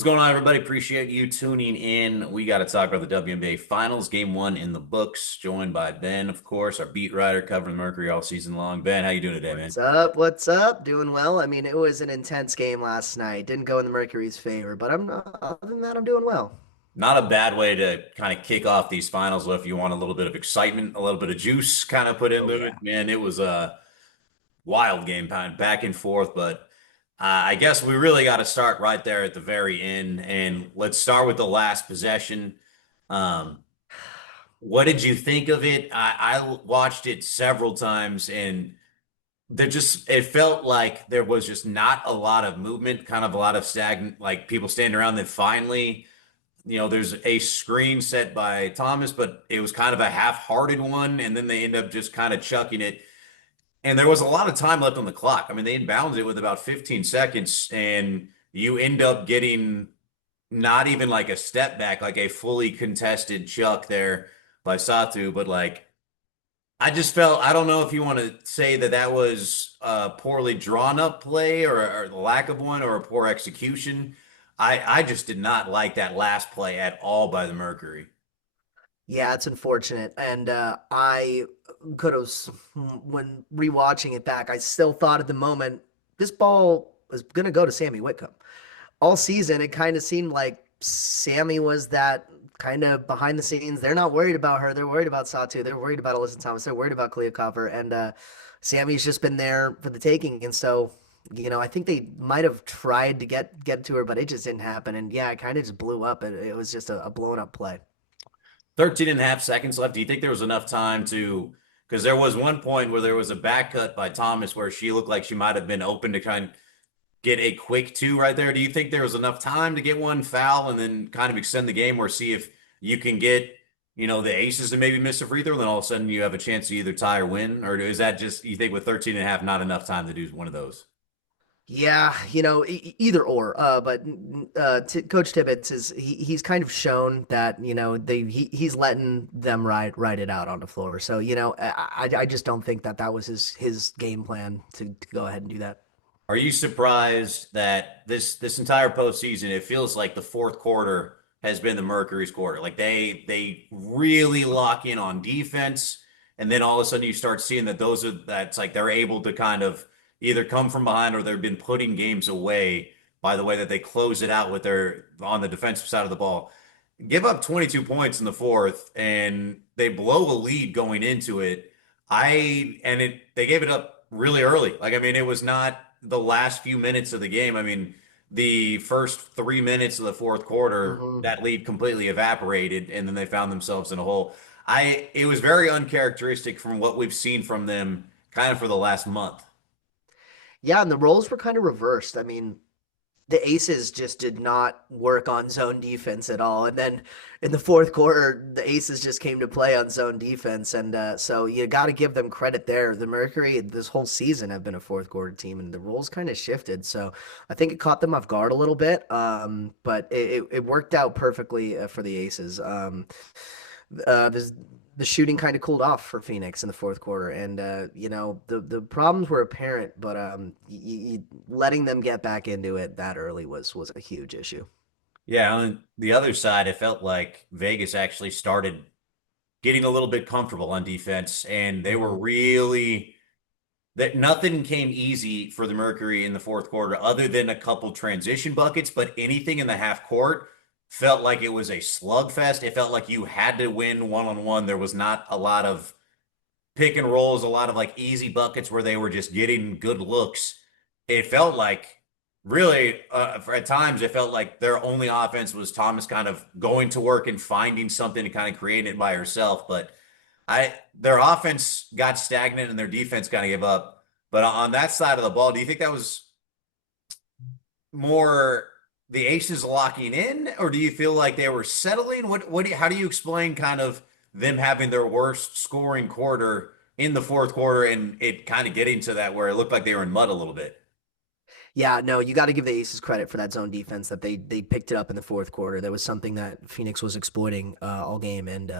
What's going on, everybody? Appreciate you tuning in. We got to talk about the WNBA Finals Game 1 in the books. Joined by Ben, of course, our beat writer covering Mercury all season long. Ben, how you doing today, man? What's up? What's up? Doing well. I mean, it was an intense game last night. Didn't go in the Mercury's favor, but other than that, I'm doing well. Not a bad way to kind of kick off these finals, though, if you want a little bit of excitement, a little bit of juice kind of put Oh into yeah. it. Man, it was a wild game, kind of back and forth, but I guess we really got to start right there at the very end, and let's start with the last possession. Um, what did you think of it? I watched it several times, and it felt like there was just not a lot of movement, kind of a lot of stagnant, like people standing around. Then finally, there's a screen set by Thomas, but it was kind of a half-hearted one, and then they end up just kind of chucking it. And there was a lot of time left on the clock. I mean, they inbounded it with about 15 seconds, and you end up getting not even like a step back, like a fully contested chuck there by Satu, but like I just felt, I don't know if you want to say that that was a poorly drawn up play or the lack of one or a poor execution. I just did not like that last play at all by the Mercury. Yeah, it's unfortunate. And I could have, when rewatching it back, I still thought at the moment this ball was going to go to Sammy Whitcomb. All season, it kind of seemed like Sammy was that kind of behind the scenes. They're not worried about her. They're worried about Satu. They're worried about Alyssa Thomas. They're worried about Clea Copper. And Sammy's just been there for the taking. And so, I think they might have tried to get to her, but it just didn't happen. And yeah, it kind of just blew up. It was just a blown up play. 13 and a half seconds left. Do you think there was enough time to, because there was one point where there was a back cut by Thomas where she looked like she might have been open to kind of get a quick two right there. Do you think there was enough time to get one foul and then kind of extend the game or see if you can get, the aces to maybe miss a free throw, and then all of a sudden you have a chance to either tie or win? Or is that just, you think with 13 and a half, not enough time to do one of those? Yeah, either or. But Coach Tibbetts he's kind of shown that he's letting them ride it out on the floor. So I just don't think that was his game plan to go ahead and do that. Are you surprised that this entire postseason, it feels like the fourth quarter has been the Mercury's quarter? Like they really lock in on defense, and then all of a sudden you start seeing that's like they're able to kind of either come from behind or they've been putting games away by the way that they close it out with their on the defensive side of the ball. Give up 22 points in the fourth, and they blow a lead going into it. They gave it up really early. Like, I mean, it was not the last few minutes of the game. I mean, the first 3 minutes of the fourth quarter, Mhm. that lead completely evaporated, and then they found themselves in a hole. It was very uncharacteristic from what we've seen from them kind of for the last month. Yeah, and the roles were kind of reversed. I mean, the Aces just did not work on zone defense at all. And then in the fourth quarter, the Aces just came to play on zone defense. And so you got to give them credit there. The Mercury this whole season have been a fourth quarter team, and the roles kind of shifted. So I think it caught them off guard a little bit. But it worked out perfectly for the Aces. There's the shooting kind of cooled off for Phoenix in the fourth quarter, and the problems were apparent, but letting them get back into it that early was a huge issue. Yeah, on the other side, it felt like Vegas actually started getting a little bit comfortable on defense, and they were Mhm. really that nothing came easy for the Mercury in the fourth quarter other than a couple transition buckets, but anything in the half court felt like it was a slugfest. It felt like you had to win one on one. There was not a lot of pick and rolls, a lot of like easy buckets where they were just getting good looks. It felt like really, at times, it felt like their only offense was Thomas kind of going to work and finding something to kind of create it by herself. But their offense got stagnant and their defense kind of gave up. But on that side of the ball, do you think that was more the Aces locking in, or do you feel like they were settling? How do you explain kind of them having their worst scoring quarter in the fourth quarter and it kind of getting to that where it looked like they were in mud a little bit? Yeah, no, you got to give the Aces credit for that zone defense that they picked it up in the fourth quarter. That was something that Phoenix was exploiting all game, and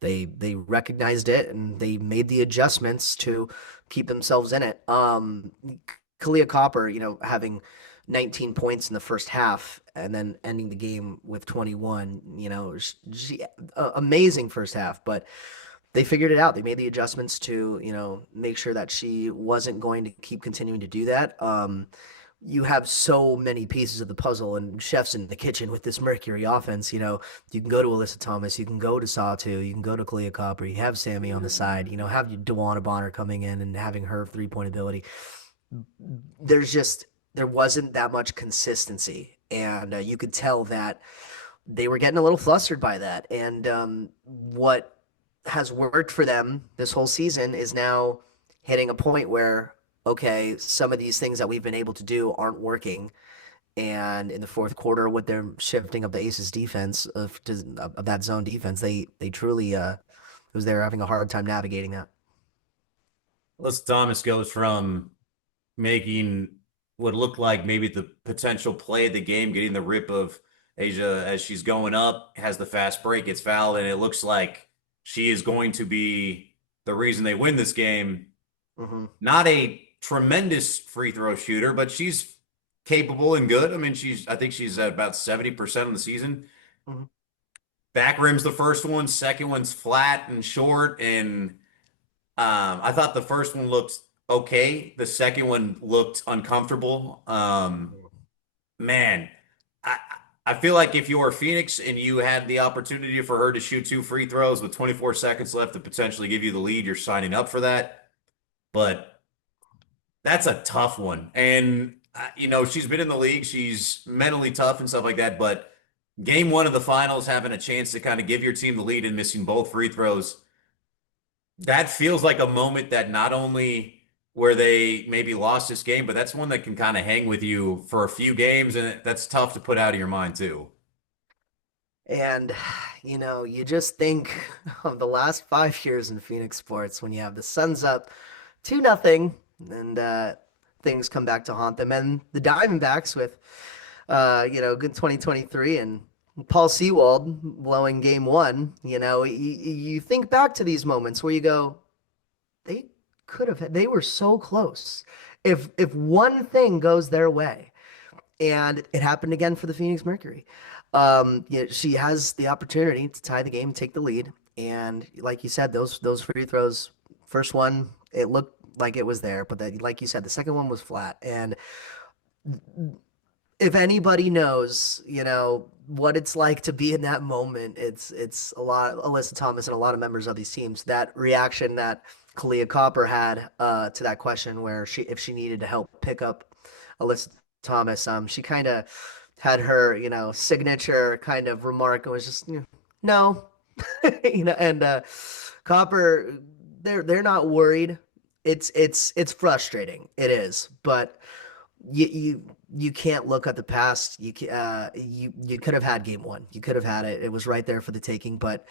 they recognized it and they made the adjustments to keep themselves in it. Kalia Copper, having 19 points in the first half and then ending the game with 21. Amazing first half, but they figured it out. They made the adjustments to, make sure that she wasn't going to keep continuing to do that. You have so many pieces of the puzzle and chefs in the kitchen with this Mercury offense. You can go to Alyssa Thomas, you can go to Sawtu, you can go to Kalia Copper, you have Sammy on the side, have DeWanna Bonner coming in and having her 3-point ability. There wasn't that much consistency, and you could tell that they were getting a little flustered by that. And what has worked for them this whole season is now hitting a point where, okay, some of these things that we've been able to do aren't working. And in the fourth quarter, with their shifting of the Aces defense of that zone defense, they truly was there having a hard time navigating that. Alyssa Thomas goes from making what looked like maybe the potential play of the game, getting the rip of Asia as she's going up, has the fast break, gets fouled, and it looks like she is going to be the reason they win this game. Mm-hmm. Not a tremendous free throw shooter, but she's capable and good. I mean, I think she's at about 70% of the season. Mm-hmm. Back rims the first one, second one's flat and short, and I thought the first one looked okay. The second one looked uncomfortable. Man, I I feel like if you were Phoenix and you had the opportunity for her to shoot two free throws with 24 seconds left to potentially give you the lead, you're signing up for that. But that's a tough one. And she's been in the league, she's mentally tough and stuff like that, but game one of the finals, having a chance to kind of give your team the lead and missing both free throws, that feels like a moment that not only where they maybe lost this game, but that's one that can kind of hang with you for a few games, and that's tough to put out of your mind too. And, you just think of the last 5 years in Phoenix sports when you have the Suns up 2-0 and things come back to haunt them. And the Diamondbacks with, good 2023 and Paul Sewald blowing game one. You think back to these moments where you go, they they were so close. If one thing goes their way, and it happened again for the Phoenix Mercury. She has the opportunity to tie the game, take the lead, and like you said, those free throws, first one, it looked like it was there, but then, like you said, the second one was flat. And if anybody knows, what it's like to be in that moment, it's a lot. Alyssa Thomas and a lot of members of these teams. That reaction that Kalia Copper had to that question, where if she needed to help pick up Alyssa Thomas, she kind of had her, signature kind of remark. It was just, no, and Copper, they're not worried. It's frustrating. It is, but you can't look at the past. You could have had game one. You could have had it. It was right there for the taking, but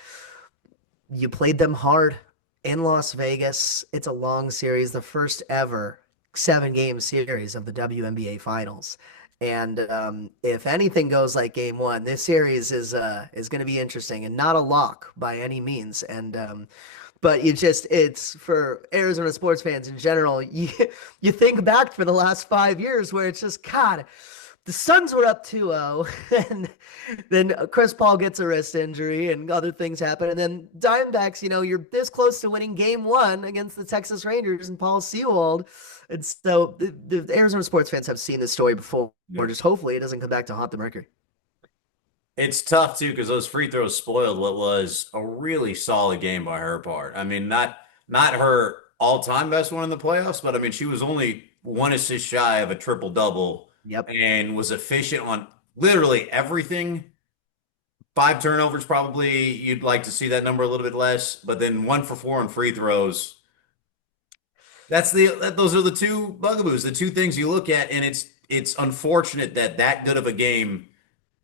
you played them hard in Las Vegas. It's a long series, the first ever 7-game series of the WNBA Finals. And if anything goes like game one, this series is going to be interesting and not a lock by any means. And but it's for Arizona sports fans in general. You think back for the last 5 years where it's just, God, the Suns were up 2-0, and then Chris Paul gets a wrist injury and other things happen. And then Diamondbacks, you're this close to winning game one against the Texas Rangers and Paul Sewald. And so the Arizona sports fans have seen this story before, or just hopefully it doesn't come back to haunt the Mercury. It's tough too because those free throws spoiled what was a really solid game by her part. I mean, not her all-time best one in the playoffs, but I mean, she was only one assist shy of a triple double Yep. and was efficient on literally everything. 5 turnovers, probably you'd like to see that number a little bit less, but then 1 for 4 on free throws. Those are the two bugaboos, the two things you look at, and it's unfortunate that good of a game,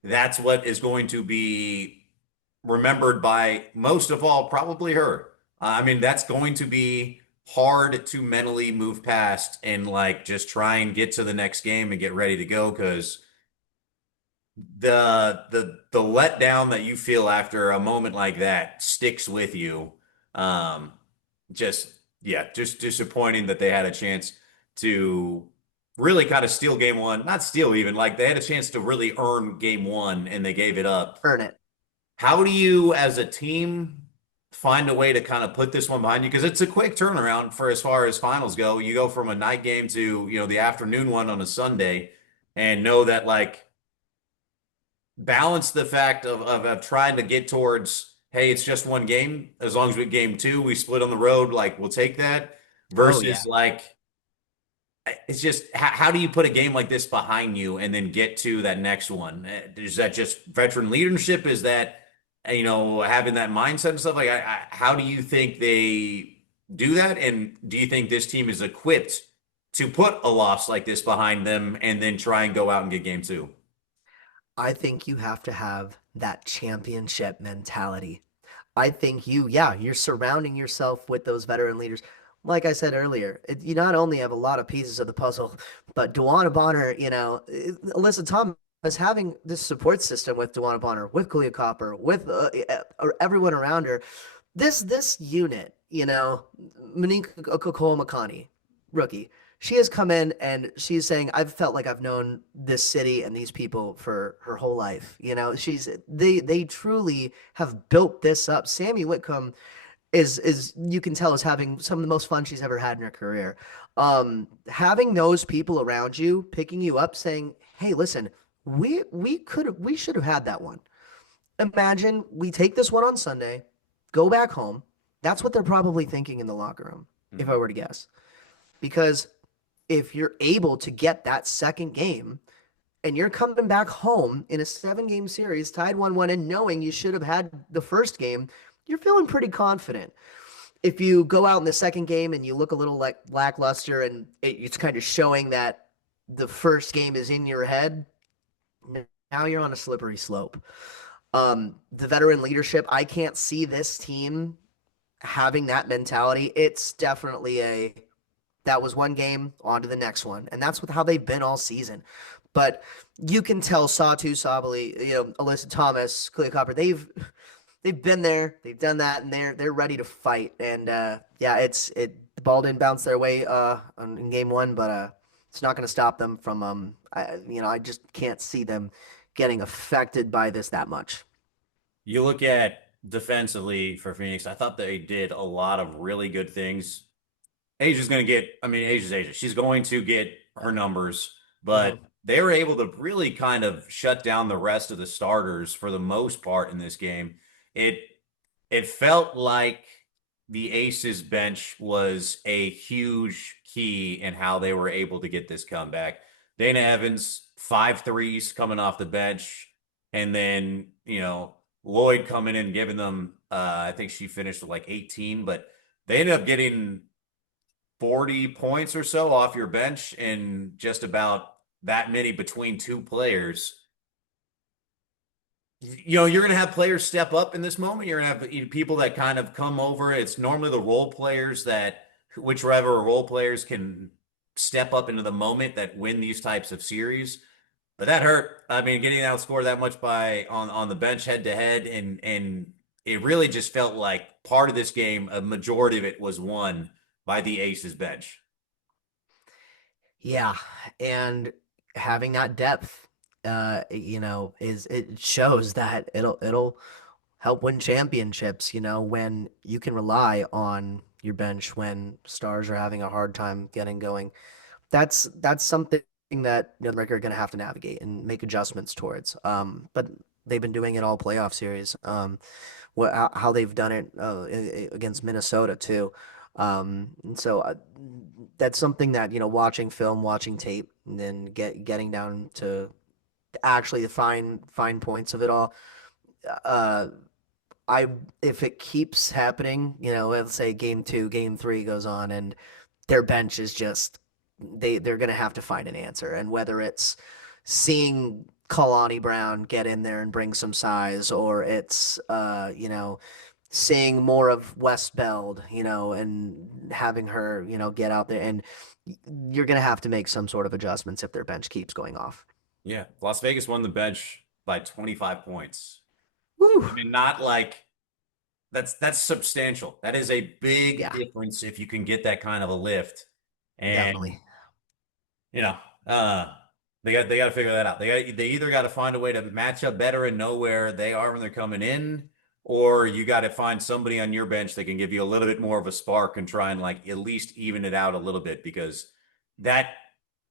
that's what is going to be remembered by most of all, probably her. I mean, that's going to be hard to mentally move past and like just try and get to the next game and get ready to go because the letdown that you feel after a moment like that sticks with you. Um, just yeah, just disappointing that they had a chance to really kind of steal game one. Not steal even, like they had a chance to really earn game one and they gave it up. Earn it. How do you, as a team, find a way to kind of put this one behind you? Because it's a quick turnaround for as far as finals go. You go from a night game to, the afternoon one on a Sunday and know that like balance the fact of trying to get towards, hey, it's just one game. As long as we game two, we split on the road, like we'll take that Oh yeah. versus like it's just how do you put a game like this behind you and then get to that next one? Is that just veteran leadership? Is that having that mindset and stuff like how do you think they do that? And do you think this team is equipped to put a loss like this behind them and then try and go out and get game two? I think you have to have that championship mentality. I think you're surrounding yourself with those veteran leaders. Like I said earlier, you not only have a lot of pieces of the puzzle, but Dewana Bonner, Alyssa Thomas having this support system with Dewana Bonner, with Kalia Copper, with everyone around her. This unit, Monique Makani, rookie, she has come in and she's saying, I've felt like I've known this city and these people for her whole life. They truly have built this up. Sammy Whitcomb is you can tell is having some of the most fun she's ever had in her career. Having those people around you, picking you up, saying, "Hey, listen, we should have had that one." Imagine we take this one on Sunday, go back home. That's what they're probably thinking in the locker room, if I Mhm. were to guess. Because if you're able to get that second game and you're coming back home in a 7 game series, tied 1-1, and knowing you should have had the first game, you're feeling pretty confident. If you go out in the second game and you look a little like lackluster and it's kind of showing that the first game is in your head, now you're on a slippery slope. The veteran leadership, I can't see this team having that mentality. It's definitely that was one game, on to the next one. And that's how they've been all season. But you can tell Satu Sabali, Alyssa Thomas, Clea Copper, they've been there, they've done that, and they're ready to fight. And yeah, the ball didn't bounce their way in game one, but it's not going to stop them from I just can't see them getting affected by this that much. You look at defensively for Phoenix, I thought they did a lot of really good things. Asia's going to get, I mean, Asia's Asia. She's going to get her numbers, but Mm-hmm. they were able to really kind of shut down the rest of the starters for the most part in this game. It it felt like the Aces bench was a huge key in how they were able to get this comeback. Dana Evans, 5 threes coming off the bench, and then, Lloyd coming in giving them I think she finished with like 18, but they ended up getting 40 points or so off your bench and just about that many between two players. You're going to have players step up in this moment. You're going to have people that kind of come over. It's normally the role players that, whichever role players can step up into the moment that win these types of series. But that hurt. I mean, getting outscored that much by on the bench head to head, and it really just felt like part of this game, a majority of it was won by the Aces bench. Yeah, and having that depth, is it shows that it'll help win championships, when you can rely on your bench when stars are having a hard time getting going. That's something that the Mercury are going to have to navigate and make adjustments towards. But they've been doing it all playoff series. How they've done it against Minnesota too. And so that's something that watching film, watching tape, and then getting down to actually the fine points of it all. Uh, I if it keeps happening, let's say game two, game three goes on, and their bench is just they're gonna have to find an answer, and whether it's seeing Kalani Brown get in there and bring some size, or it's seeing more of West Beld, and having her get out there, and you're gonna have to make some sort of adjustments if their bench keeps going off. Yeah, Las Vegas won the bench by 25 points. Woo! I mean, not like that's substantial. That is a big Yeah, difference if you can get that kind of a lift. And definitely. you know, uh, they got to figure that out. They either got to find a way to match up better and know where they are when they're coming in, or you got to find somebody on your bench that can give you a little bit more of a spark and try and like at least even it out a little bit because that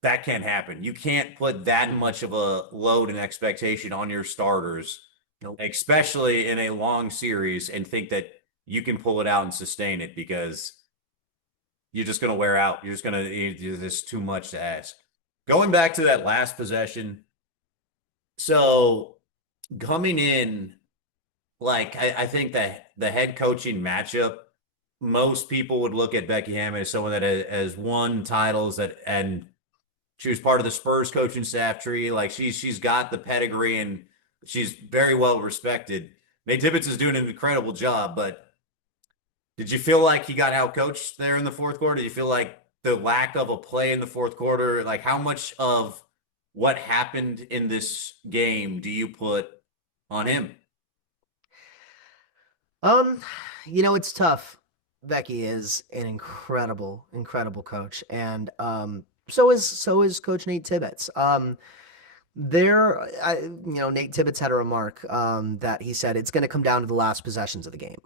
that can't happen. You can't put that Mm-mm. much of a load and expectation on your starters, Nope. especially in a long series, and think that you can pull it out and sustain it because you're just going to wear out. You're just going to, there's too much to ask. Going back to that last possession. So coming in, like, I think that the head coaching matchup, most people would look at Becky Hammon as someone that has won titles that, and she was part of the Spurs coaching staff tree. Like she's got the pedigree and she's very well respected. Nate Tibbetts is doing an incredible job, but did you feel like he got outcoached there in the fourth quarter? Did you feel like the lack of a play in the fourth quarter, like how much of what happened in this game do you put on him? Um, it's tough. Becky is an incredible, incredible coach, and so is Coach Nate Tibbetts. Nate Tibbetts had a remark that he said it's going to come down to the last possessions of the game.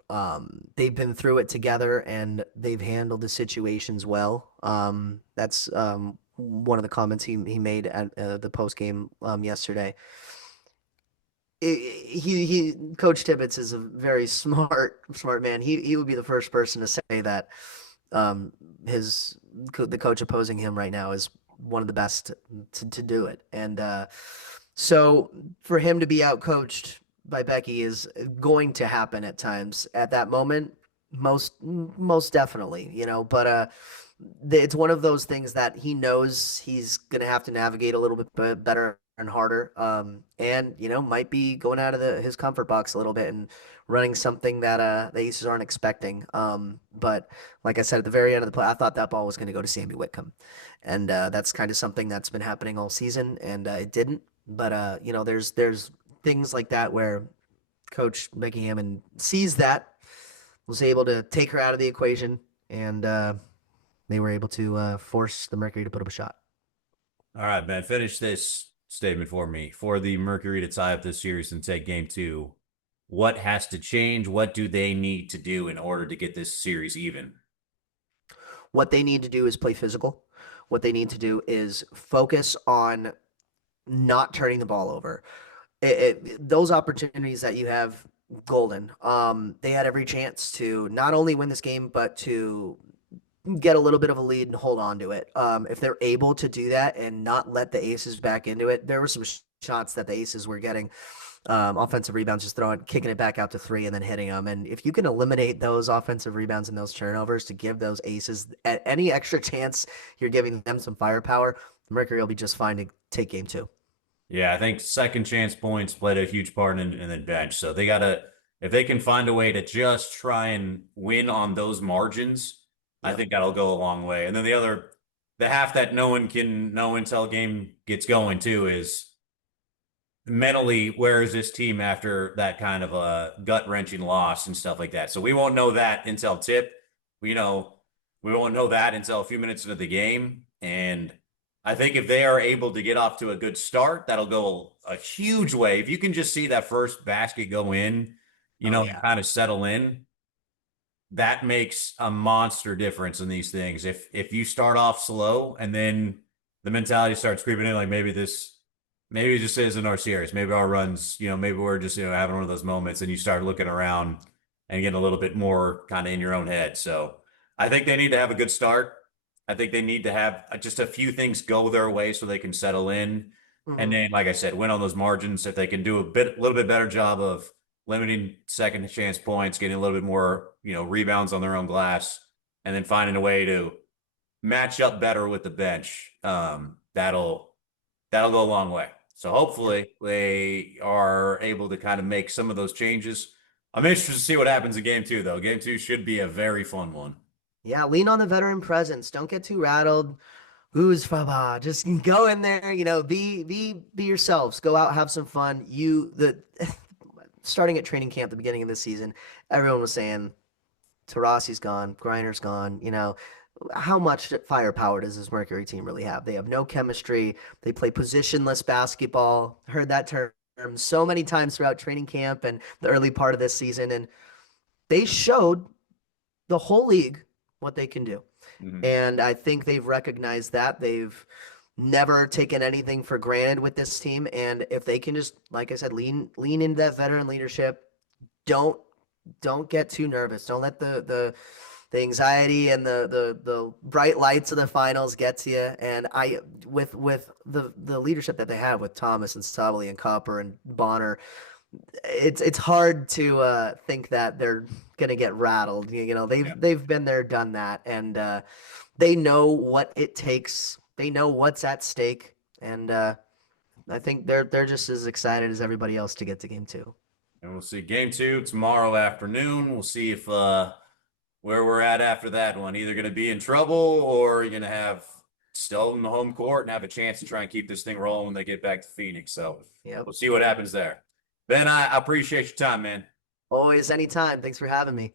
They've been through it together and they've handled the situations well. That's one of the comments he made at the post game yesterday. He Coach Tibbetts is a very smart man. He would be the first person to say that um, the coach opposing him right now is one of the best to do it. And so for him to be outcoached by Becky is going to happen at times. At that moment, most definitely, But it's one of those things that he knows he's going to have to navigate a little bit better and harder. And might be going out of his comfort box a little bit and running something that the Aces aren't expecting. But like I said at the very end of the play, I thought that ball was going to go to Sammy Whitcomb, and that's kind of something that's been happening all season, and it didn't. But there's things like that where Coach Becky Hammon sees that, was able to take her out of the equation, and they were able to force the Mercury to put up a shot. All right, man, finish this statement for me. For the Mercury to tie up this series and take game two, what has to change? What do they need to do in order to get this series even? What they need to do is play physical. What they need to do is focus on not turning the ball over. Those opportunities that you have, golden. They had every chance to not only win this game, but to get a little bit of a lead and hold on to it. If they're able to do that and not let the Aces back into it, there were some shots that the Aces were getting offensive rebounds, just kicking it back out to three and then hitting them. And if you can eliminate those offensive rebounds and those turnovers to give those Aces any extra chance, you're giving them some firepower. Mercury will be just fine to take game two. Yeah, I think second chance points played a huge part in the bench. So they gotta, if they can find a way to just try and win on those margins, I Yep. think that'll go a long way. And then the half that no one can know until game gets going too is mentally, where is this team after that kind of a gut wrenching loss and stuff like that. So we won't know that until tip. We know we won't know that until a few minutes into the game. And I think if they are able to get off to a good start, that'll go a huge way. If you can just see that first basket go in, Oh and yeah. kind of settle in, that makes a monster difference in these things. If you start off slow and then the mentality starts creeping in, like maybe it just isn't our series. Maybe our runs, maybe we're just having one of those moments, and you start looking around and getting a little bit more kind of in your own head. So I think they need to have a good start. I think they need to have just a few things go their way so they can settle in. And Hmm. then, like I said, win on those margins. If they can do a little bit better job of limiting second chance points, getting a little bit more, rebounds on their own glass, and then finding a way to match up better with the bench. That'll go a long way. So Yep. hopefully they are able to kind of make some of those changes. I'm interested to see what happens in game two, though. Game two should be a very fun one. Yeah, lean on the veteran presence. Don't get too rattled. Who's Faba? Just go in there, be yourselves. Go out, have some fun. The starting at training camp at the beginning of the season, everyone was saying Tarasi's gone, Griner's gone, how much firepower does this Mercury team really have? They have no chemistry. They play positionless basketball. Heard that term so many times throughout training camp and the early part of this season, and they showed the whole league what they can do. Mhm. And I think they've recognized that. They've never taken anything for granted with this team. And if they can just, like I said, lean into that veteran leadership, don't don't get too nervous. Don't let the anxiety and the bright lights of the finals get to you. And I with the leadership that they have with Thomas and Sabali and Copper and Bonner, it's hard to think that they're gonna get rattled. You know, Yeah. they've been there, done that, and they know what it takes. They know what's at stake, and I think they're just as excited as everybody else to get to game two. And we'll see game two tomorrow afternoon. We'll see if where we're at after that one. Either going to be in trouble or you're going to have still in the home court and have a chance to try and keep this thing rolling when they get back to Phoenix. So Yep. we'll see what happens there. Ben, I appreciate your time, man. Always, anytime. Thanks for having me.